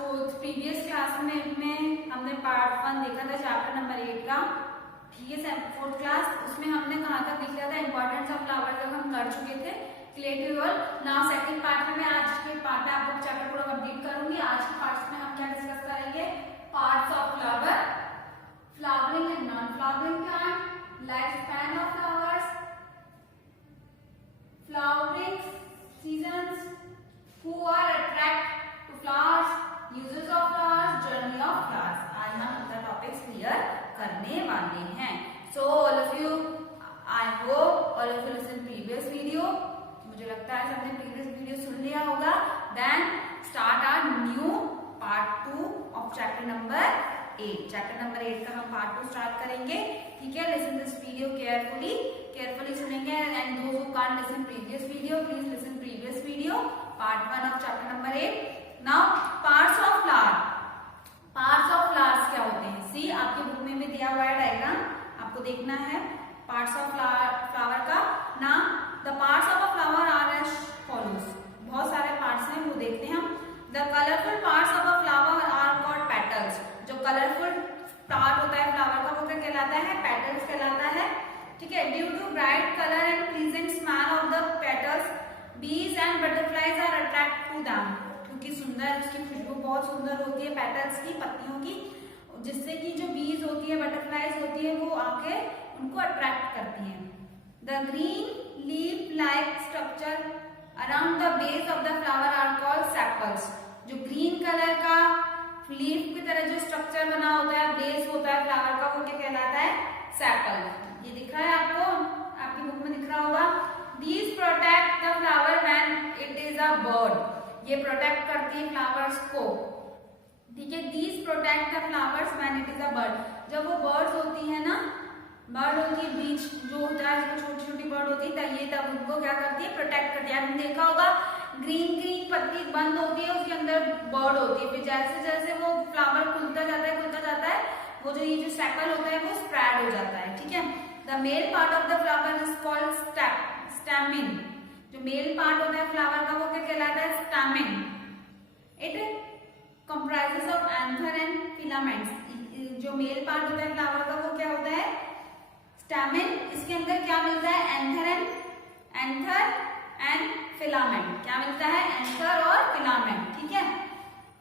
Previous class में हमने part 1 देखा था चैप्टर नंबर 8 का, ठीक है, 4th क्लास। उसमें हमने कहा था, दिख रहा था इंपॉर्टेंस ऑफ फ्लावर जब हम कर चुके थे creative word. Now second part में, आज के पार्ट में आपको चैप्टर पूरा कंप्लीट करूंगी। आज के पार्ट में हम क्या डिस्कस करेंगे? Parts of flower, flowering and non flowering plant, life span of flowers, flowering seasons, who are attract to flowers, uses of flowers, journey of flowers। आज हम अपना टॉपिक्स क्लियर करने वाले हैं। So all of you, I hope all of you listen previous video। मुझे लगता है सबने previous video सुन लिया होगा। Then start our new part 2 of chapter number 8। Chapter number 8 का हम पार्ट 2 स्टार्ट करेंगे, ठीक है। लिसन दिस वीडियो केयरफुली सुनेंगे, and those who can't listen previous video, please listen previous video, part 1 of chapter number 8। Now parts of flower. Parts of flowers क्या होते हैं? सी, आपके बुक में भी दिया हुआ है डायग्राम, आपको देखना है पार्ट्स ऑफ फ्लावर का। Now the parts of a flower are as follows. बहुत सारे पार्ट्स हैं, वो देखते हैं हम। The colourful parts of a flower are called petals. जो कलरफुल पार्ट होता है फ्लावर का, वो क्या कहलाता है? पेटल्स कहलाता है, ठीक है। Due to bright colour and pleasant smell of the petals, bees and butterflies are attract to them. क्योंकि सुंदर, उसकी खुशबू बहुत सुंदर होती है पेटल्स की, पत्तियों की, जिससे कि जो बीज होती है, बटरफ्लाइज होती है, वो आके उनको अट्रैक्ट करती हैं। The green leaf like structure around the base of the flower are called sepals. जो ग्रीन कलर का लीफ की तरह जो स्ट्रक्चर बना होता है, बेस होता है फ्लावर का, वो क्या कहलाता है? सेपल। ये दिख रहा है आपको, आपकी बुक में दिख रहा होगा। These protect the flower when it is a bird। ये प्रोटेक्ट करती है फ्लावर्स को, ठीक है। These protect the flowers when it is a bird। जब वो बर्ड्स होती है ना, बर्ड होती है, बीच जो होता है, छोटी छोटी बर्ड होती है, ये तब उनको क्या करती है? प्रोटेक्ट करती है। आपने देखा होगा ग्रीन पत्ती बंद होती है, उसके अंदर बर्ड होती है, फिर जैसे जैसे वो फ्लावर खुलता जाता है, वो जो ये जो सेपल होता है वो स्प्रेड हो जाता है, ठीक है। The male part of the flower is called stamen. जो मेल पार्ट होता है फ्लावर का, वो क्या कहलाता है? Stamen. It comprises of anther and filaments. जो मेल पार्ट होता है फ्लावर का, वो क्या होता है? स्टैमिन। इसके अंदर क्या मिलता है? Anther and filament. क्या मिलता है? एंथर और फिलामेंट, ठीक है।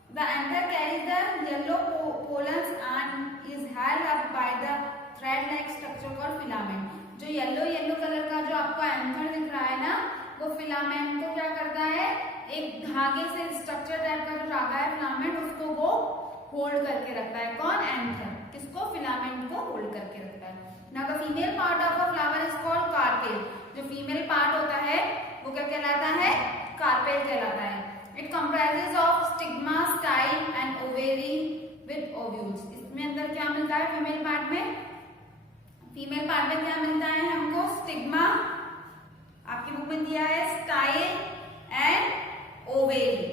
The anther carries the yellow pollens and is held up by the thread like structure called filament. जो येलो कलर का जो आपको एंथर दिख रहा है ना, वो फिलामेंट को क्या करता है? एक धागे से स्ट्रक्चर टाइप का जो धागा है फिलामेंट, उसको वो होल्ड करके रखता है। कौन? एंथर। किसको? फिलामेंट को होल्ड करके रखता है। Now the female part of a flower is called carpel. जो फीमेल पार्ट होता है वो क्या कहलाता है? कार्पेल कहलाता है। It comprises of stigma, style and ovary with ovules. इसमें अंदर क्या मिलता है फीमेल पार्ट में? फीमेल पार्ट में क्या मिलता है हमको? स्टिग्मा, आपकी बुक में दिया है स्टाइल एंड ओवेरी,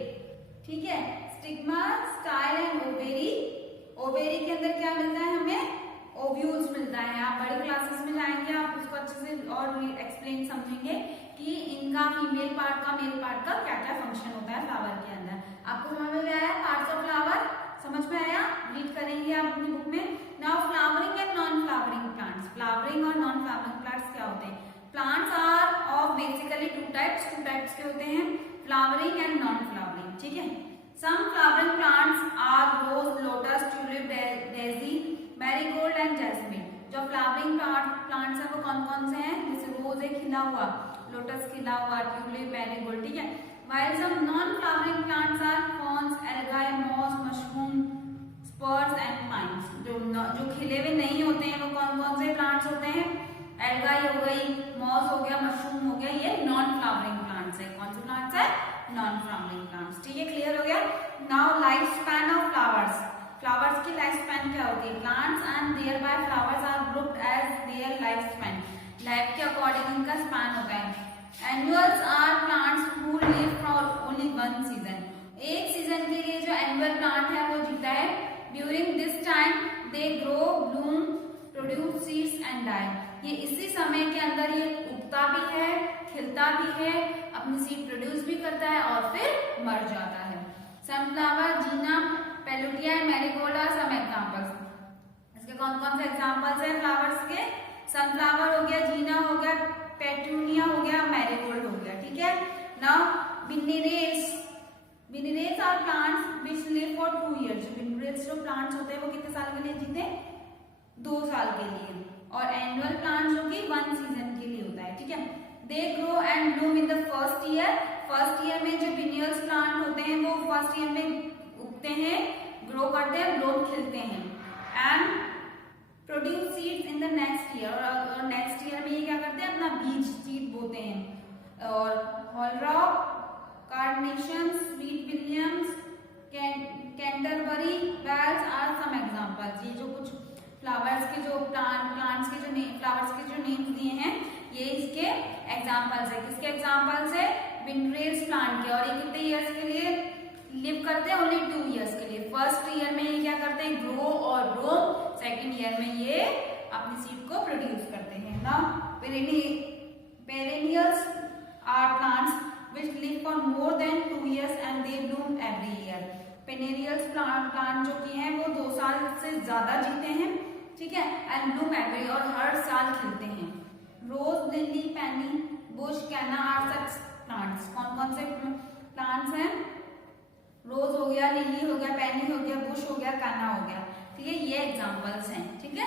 ठीक है। Stigma, style and ovary. Ovary के अंदर क्या मिलता है हमें? ओव्यूल्स मिलता है। आप बड़ी क्लासेस में जाएंगे, आप उसको अच्छे से और एक्सप्लेन समझेंगे कि इनका फीमेल पार्ट का, मेल पार्ट का क्या क्या फंक्शन होता है फ्लावर के अंदर। आपको समझ में आया? पार्ट्स ऑफ फ्लावर समझ में आया? रीड करेंगे आप अपनी बुक में। Now flowering and non flowering plants. Flowering और नॉन फ्लावरिंग प्लांट्स क्या होते हैं? Plants are of basically two types के होते हैं, फ्लावरिंग एंड नॉन फ्लावरिंग, ठीक है। Some flowering plants are rose, lotus, tulip, daisy, marigold and jasmine. जो फ्लावरिंग प्लांट्स है वो कौन कौन से हैं? जैसे रोज है खिला हुआ, लोटस खिला हुआ, ट्यूलिप, मैरीगोल्ड, ठीक है। While some non-flowering plants are ferns, algae, moss, mushroom, spurs and pines। जो खिले हुए नहीं होते हैं वो कौन कौन से प्लांट्स होते हैं? एल्गाई हो गई, मॉस हो गया, मशरूम हो गया, ये नॉन फ्लावरिंग प्लांट्स है। कौन से प्लांट्स है? नॉन फ्लावरिंग प्लांट्स, ठीक है। क्लियर हो गया? Now life span of flowers. Flowers की लाइफ स्पैन क्या होती है? Plants and thereby flowers are grouped as their life span. Life के अकॉर्डिंग इनका स्पैन होता है। Annuals are plants who live for only one season. एक season के लिए जो एनुअल प्लांट है वो जीता है। During this time they grow, bloom, produce seeds and die. ये इसी समय के अंदर ये उगता भी है, खिलता भी है, अपनी सीड प्रोड्यूस भी करता है और फिर मर जाता है। सनफ्लावर, जीना, पेलुटिया and marigold are some examples. इसके कौन कौन से एग्जांपल्स हैं फ्लावर्स के? सनफ्लावर हो गया, जीना हो गया, पेटूनिया हो गया, मैरीगोल्ड हो गया। ठीक है। Now biennials are plants which live for 2 years। Biennials जो प्लांट्स होते हैं वो कितने साल के लिए जीते हैं? 2 साल के लिए। और एनुअल प्लांट जो कि 1 सीजन के लिए होता है। ठीक है। They grow and Bloom in the first year. First year में जो बिनेरियल्स प्लांट होते हैं वो फर्स्ट ईयर में उगते हैं, ग्रो करते हैं, ब्लूम खिलते हैं and produce seeds in the next year. और नेक्स्ट ईयर में ये क्या करते हैं? अपना बीज सीड बोते हैं। और hollyhock, carnation, sweet williams, Canterbury bells are some examples. ये जो कुछ फ्लावर्स के जो प्लांट्स के जो फ्लावर्स के जो नेम्स दिए हैं ये इसके एग्जांपल्स है। किसके एग्जांपल्स है? बिनेरेल्स प्लांट के। और ये कितने ईयर्स के लिए लिव करते हैं? ओनली 2 years के लिए। फर्स्ट ईयर में ये क्या करते हैं? ग्रो और ब्लूम। सेकेंड ईयर में ये अपनी सीड को प्रोड्यूस करते हैं ना। Perennials are plants which live for more than 2 years and they bloom every year। Perennials plant जो की हैं वो 2 साल से ज्यादा जीते हैं। ठीक है। एंड ब्लूम एवरी, और हर साल खिलते हैं। रोज, लिली, पेनी, बुश, कैना आर सच प्लांट्स। कौन कौन से प्लांट्स हैं? रोज हो गया, लिली हो गया, पेनी हो गया, बुश हो गया, कैना हो गया। ठीक है। ये एग्जांपल्स हैं। ठीक है।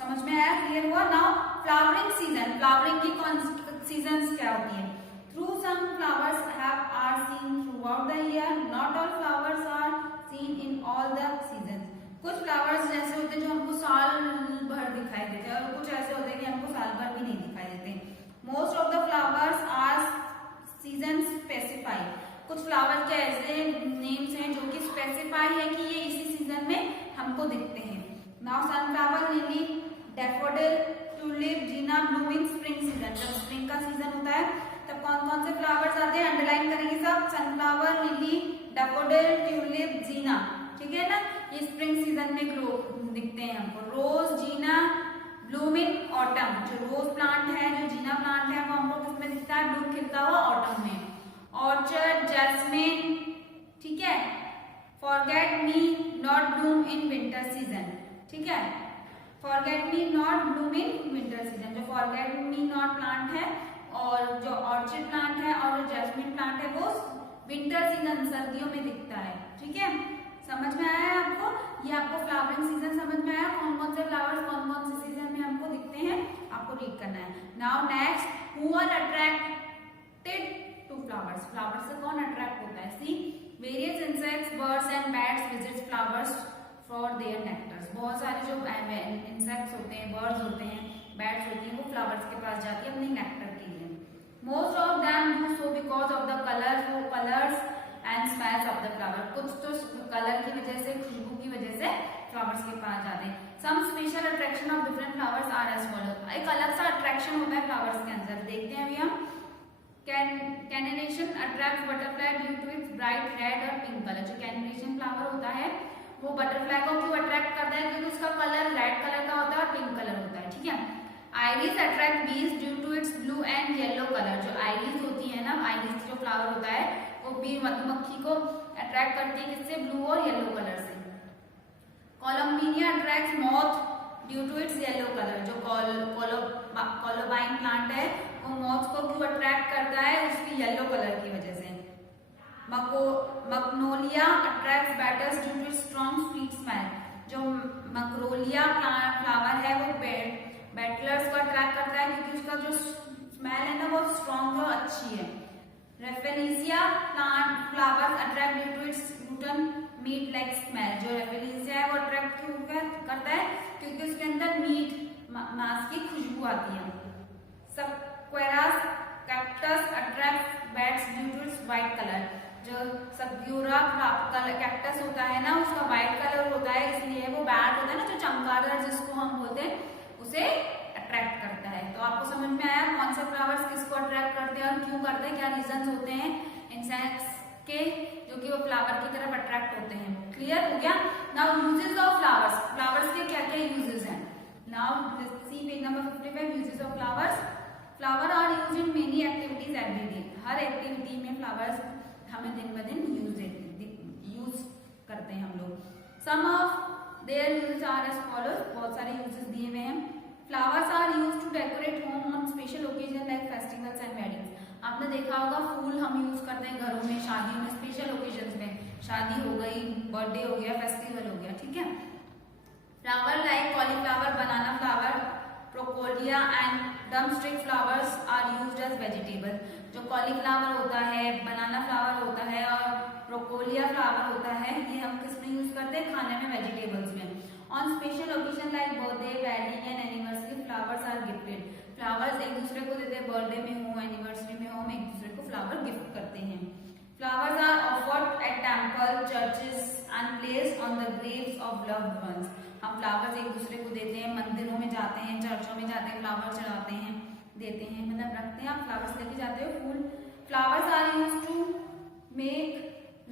समझ में आया? क्लियर हुआ? Now flowering season. फ्लावरिंग की कौन सीजन्स क्या होती है? Through some flowers are seen throughout the year. Not all flowers are seen in all the seasons. कुछ फ्लावर्स जैसे होते हैं जो हमको साल भर दिखाई देते हैं और कुछ ऐसे होते हैं कि हमको साल भर भी नहीं दिखाई देते। Most of the flowers are season specified। कुछ फ्लावर के ऐसे नेम्स हैं जो कि स्पेसिफाई है कि ये इसी सीजन में हमको दिखते हैं। Now sunflower, lily, daffodil, tulip, जीना bloom in spring season। जब स्प्रिंग का सीजन होता है तब कौन कौन से फ्लावर्स आते हैं? अंडरलाइन करेंगे सब। सनफ्लावर, लिली, डैफोडिल, ट्यूलिप, जीना। ठीक है ना। ये स्प्रिंग सीजन में ग्रो दिखते हैं हमको। रोज, जीना ब्लूम इन ऑटम। जो रोज प्लांट है, जो जीना प्लांट है वो हमको किसमें दिखता है? ब्लूम खिलता हुआ ऑटम में। Orchard, jasmine. ठीक है। Forget me not bloom in winter season. ठीक है। Forget me not bloom in winter season. जो फॉरगेट मी नॉट प्लांट है और जो ऑर्चिड प्लांट है और जो जैस्मिन प्लांट है वो विंटर सीजन, सर्दियों में दिखता है। ठीक है। समझ में आया है आपको? ये आपको फ्लावरिंग सीजन समझ में आया? कौन कौन से फ्लावर्स कौन कौन से सीजन में हमको दिखते हैं आपको रीड करना है। Now next, who are attracted to flowers. Flowers से कौन अट्रैक्ट होता है? See, various insects, birds and bats visit flowers for their nectars. बहुत सारे जो इंसेक्ट्स होते हैं, बर्ड्स होते हैं, बैट्स होती हैं, वो फ्लावर्स के पास जाती है अपने नेक्टर के लिए। Most of them do so because of the colours and smells of the flower. कुछ तो कलर की वजह से, खुशबू की वजह से फ्लावर्स के पास जाते हैं। Some special attraction of different flowers are as follow. एक अलग सा अट्रैक्शन होता है फ्लावर्स के अंदर। देखते हैं अभी हम। Carnation attract butterfly due to its bright red और पिंक कलर। जो कैनेशन फ्लावर होता है वो बटरफ्लाई को क्यों अट्रैक्ट करता है? क्योंकि उसका कलर रेड कलर का होता है और पिंक कलर होता है। ठीक है। Iris attract bees due to its blue and yellow colour. जो आइरिस होती है ना, आइरिस जो फ्लावर होता है वो बी मधुमक्खी को अट्रैक्ट करती है। किससे? ब्लू और येलो कलर से। Columbine attract moth due to its yellow colour. जो कोलोबाइन प्लांट है वो मॉथ को क्यों अट्रैक्ट करता है? उसकी येलो कलर की वजह से। Magnolia attract beetles due to its strong sweet smell. जो मग्नोलिया फ्लावर है वो बैटलर्स को अट्रैक्ट करता है क्योंकि उसका जो स्मेल है ना वो स्ट्रॉन्ग और अच्छी है। Rafflesia plant flowers attract due to its glutton meat like smell. जो रेफेलिसिया है वो अट्रैक्ट क्यों करता है? क्योंकि उसके अंदर मीट मांस की खुशबू आती है। Saguaro cactus attract bats due to its white colour. जो सक्यूरा कैक्टस होता है ना उसका व्हाइट कलर होता है, इसलिए वो बैट होता है ना जो चमगादड़ जिसको हम बोलते हैं उसे अट्रैक्ट करता है। तो आपको समझ में आया कौन से फ्लावर्स किसको अट्रैक्ट करते हैं और क्यों करते हैं, क्या रीजंस होते हैं इंसेक्ट्स के जो कि वो फ्लावर की तरफ अट्रैक्ट होते हैं। क्लियर हो गया? Now uses of flowers. Flowers के क्या क्या यूजेस हैं? Now see page number 55 uses of flowers. Flower are used in many activities every day. हर एक्टिविटी में फ्लावर्स हमें दिन ब दिन यूज करते हैं हम लोग। Some of their uses are as follows, बहुत सारे यूजेस दिए हुए हैं। Flowers are used to decorate home on special occasion like festivals and weddings. आपने देखा होगा फूल हम यूज करते हैं घरों में, शादियों में, स्पेशल ओकेजन में, शादी हो गई, बर्थडे हो गया, फेस्टिवल हो गया, ठीक है। Flower like cauliflower, banana flower, broccoli and drumstick flowers are used as vegetable. जो कॉलीफ्लावर होता है, बनाना फ्लावर होता है और ब्रोकोलिया फ्लावर होता है, ये हम किसमें यूज करते हैं? खाने में, वेजिटेबल्स में। On special occasion like birthday, wedding and anniversary flowers are gifted. Flowers एक दूसरे को देते हैं, बर्थडे में हो, एनिवर्सरी में हो, हम एक दूसरे को फ्लावर गिफ्ट करते हैं। Flowers are offered at temple, churches and placed on the graves of loved ones. हम फ्लावर्स एक दूसरे को देते हैं, मंदिरों में जाते हैं, चर्चों में जाते हैं, फ्लावर चढ़ाते हैं, देते हैं, मतलब रखते हैं। आप फ्लावर्स लेके जाते हो, फूल। Flowers are used to make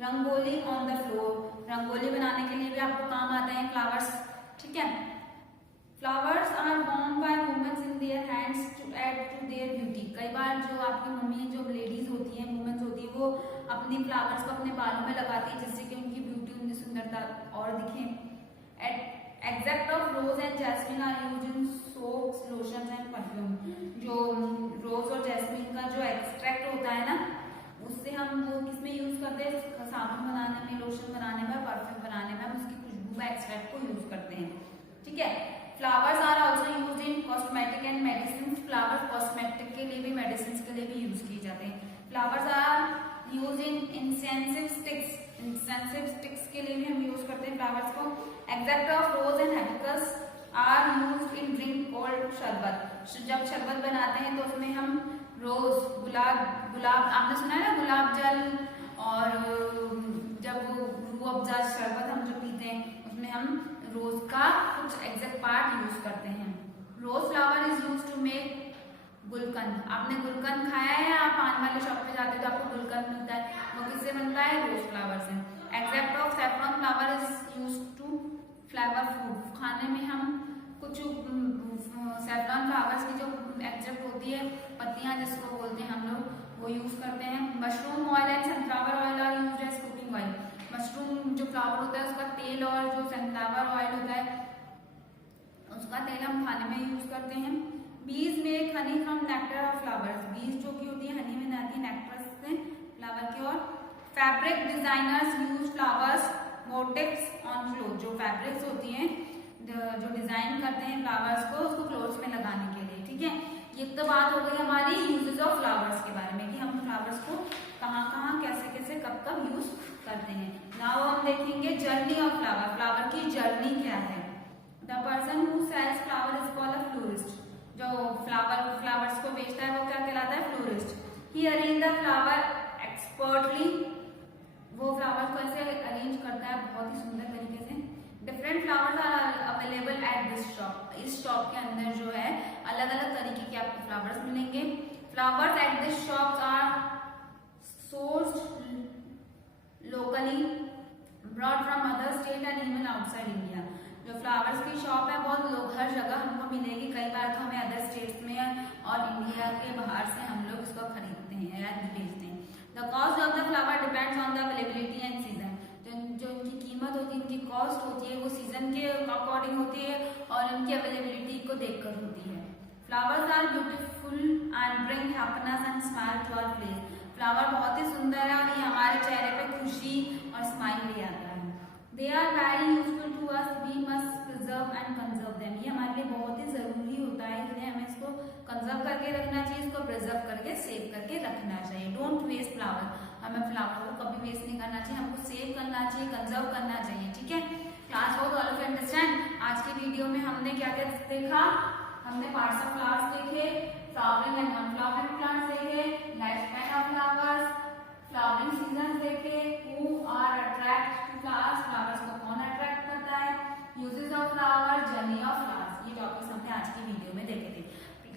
rangoli on the floor. Rangoli बनाने के लिए भी आपको काम आते हैं फ्लावर्स, ठीक है। Flowers are worn by womens in their hands to add to their beauty. कई बार जो आपकी मम्मी, जो लेडीज होती हैं, वुमेन्स होती है, वो अपनी फ्लावर्स को अपने बालों में लगाती है जिससे कि उनकी ब्यूटी, उनकी सुंदरता और दिखे। Extract of rose and jasmine are used in soaps, lotions and perfume. जो रोज और जैस्मिन का जो एक्सट्रैक्ट होता है ना, उससे हम वो किसमें यूज करते हैं? साबुन बनाने में, लोशन बनाने में, परफ्यूम बनाने में हम उसकी खुशबू का एक्सट्रैक्ट को यूज करते हैं, ठीक है। Flowers are also use in cosmetic and medicine. Flowers cosmetic के लिए भी, मेडिसिन के लिए भी यूज किए जाते हैं। Flowers are use in incense sticks. Incense sticks के लिए भी हम यूज करते हैं फ्लावर्स को। Extract of rose and hibiscus are used in drink cold sharbat. जब शरबत बनाते हैं तो उसमें हम रोज, गुलाब आपने सुना है ना, गुलाब जल, और जब रूह अफ़ज़ा शरबत हम जो पीते हैं उसमें हम रोज का कुछ एग्जैक्ट पार्ट यूज करते हैं। Rose flower is use to make gulkand. आपने गुलकंद खाया है? आप पान वाले शॉप पे जाते हैं तो आपको गुलकंद मिलता है, वो किससे बनता है? रोज फ्लावर से। Extract of saffron flower is use to flavour food. खाने में हम कुछ सैफरन फ्लावर्स की जो एक्सट्रैक्ट होती है, पत्तियां जिसको बोलते हैं हम लोग, वो यूज करते हैं। Mushroom oil and sunflower oil are used as cooking oil. Mushroom जो फ्लावर होता है उसका तेल और जो सनफ्लावर ऑयल होता है उसका तेल हम खाने में यूज करते हैं। बीज make honey from nectar of flowers. बीज जो की होती है हनी में आती है, नेक्टर से फ्लावर की। और fabric designers use flowers motifs on cloth. जो फैब्रिक्स होती हैं, जो डिजाइन करते हैं फ्लावर्स को, उसको क्लोथ्स में लगाने के लिए, ठीक है। ये तो बात हो गई हमारी यूजेस ऑफ फ्लावर्स के बारे में कि हम फ्लावर्स को कहाँ कहाँ, कैसे कैसे, कब कब यूज करते हैं। नाउ हम देखेंगे जर्नी ऑफ फ्लावर। फ्लावर की जर्नी क्या है? The person who sells flower is called a florist. जो फ्लावर्स को बेचता है वो क्या कहलाता है? Florist. He arrange the flower expertly. वो फ्लावर्स को ऐसे अरेंज करता है बहुत ही सुंदर तरीके से। Different flowers are available at this shop. इस शॉप के अंदर जो है अलग अलग तरीके के आपको फ्लावर्स मिलेंगे। Flowers at this shops are sourced locally, brought from other state and even outside India. जो फ्लावर्स की शॉप है बहुत लोग हर जगह हमको मिलेगी। कई बार तो हमें अदर स्टेट्स में और इंडिया के बाहर से हम लोग इसको खरीदते हैं या बेचते हैं। The cost of the flower depends on the availability and season. जो इनकी कीमत होती है, इनकी कॉस्ट होती है, वो सीजन के अकॉर्डिंग होती है और इनकी अवेलेबिलिटी को देखकर होती है। Flowers are beautiful and bring happiness and smile to our face. Flower बहुत ही सुंदर है और ये हमारे चेहरे पे खुशी और स्माइल ले आता है। They are very useful to us, we must preserve and conserve them. ये हमारे लिए बहुत ही जरूरी होता है, इसलिए हमें इसको कंजर्व करके रखना चाहिए, इसको प्रिजर्व करके सेव करके रखना चाहिए। Don't waste flower. हमें फ्लावर को कभी वेस्ट नहीं करना चाहिए, हमको सेव करना चाहिए, कंजर्व करना चाहिए, ठीक है। क्लास हो ऑल ऑफ अंडरस्टैंड। आज की वीडियो में हमने क्या क्या देखा? हमने पार्ट्स ऑफ फ्लावर्स देखे, flowering and non flowering plants देखे, life span of flowers, flowering season देखे, who are attract to flowers, flowers को कौन अट्रैक्ट करता है, uses of flower, journey of flowers. ये टॉपिक्स हमने आज की वीडियो में देखे थे।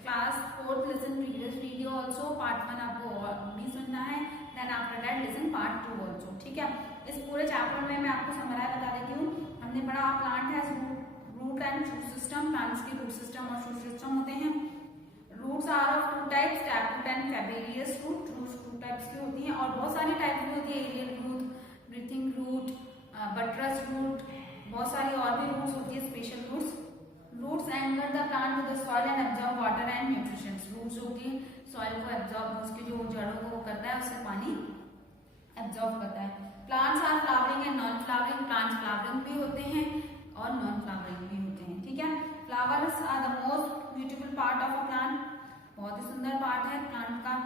Class 4th listen previous video also, part 1 आपको और भी सुनना है, then after that listen part 2 also, ठीक है। इस पूरे चैप्टर में मैं आपको समराइज बता देती हूँ। हमने पढ़ा प्लांट है root and shoot system. Plants के रूट सिस्टम और शूट सिस्टम होते हैं। Roots are of 2 types, taproot and fibrous root. Roots 2 types की होती हैं और बहुत सारी टाइप्स की होती है, aerial root, breathing root, buttress root, बहुत सारी और भी रूट्स होती है, special roots. Roots anchor the plant with the soil and absorb water and nutrition. Roots जो कि सॉइल को एब्जॉर्ब, उसके जो जड़ों को वो करता है, उससे पानी एब्जॉर्ब करता है। Plants are flowering and non flowering. Plants flowering भी होते हैं और नॉन फ्लावरिंग भी होते हैं, ठीक है। Flowers are the most beautiful part of a plant, बहुत ही सुंदर पार्ट है प्लांट का।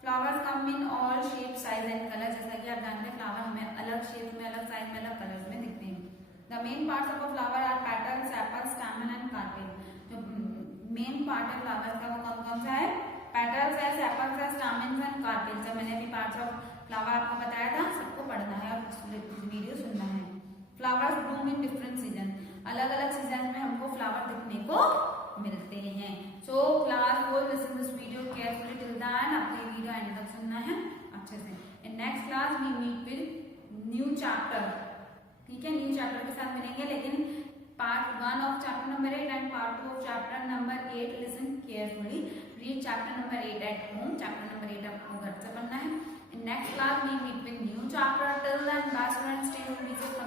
Flowers come in all shape, size and colour. जैसा कि आप जानते हैं फ्लावर हमें अलग शेप में, अलग साइज में, अलग कलर्स में दिखते हैं। The main parts of a flower are petals, sepals, stamen and carpel. जो मेन पार्ट है फ्लावर का वो कौन कौन सा है? पेटल्स है, सेपल्स है, स्टैमेन्स एंड कार्पेल्स है। मैंने अभी पार्ट्स ऑफ फ्लावर आपको बताया था, सबको पढ़ना है और वीडियो सुनना है। Flowers Bloom in different season, अलग अलग सीजन में हमको फ्लावर दिखने को मिलते हैं। सो क्लास वो listen this video carefully till the end. आपको ये वीडियो एंड तक सुनना है अच्छे से। In next class we meet with new chapter, ठीक है। न्यू चैप्टर के साथ मिलेंगे, लेकिन part 1 of chapter number 8 and part 2 of chapter number 8 listen carefully. Read chapter number 8 at home. Chapter number 8 आपको घर से पढ़ना है। In next class we meet with new chapter. Till then bye students, stay home, be safe.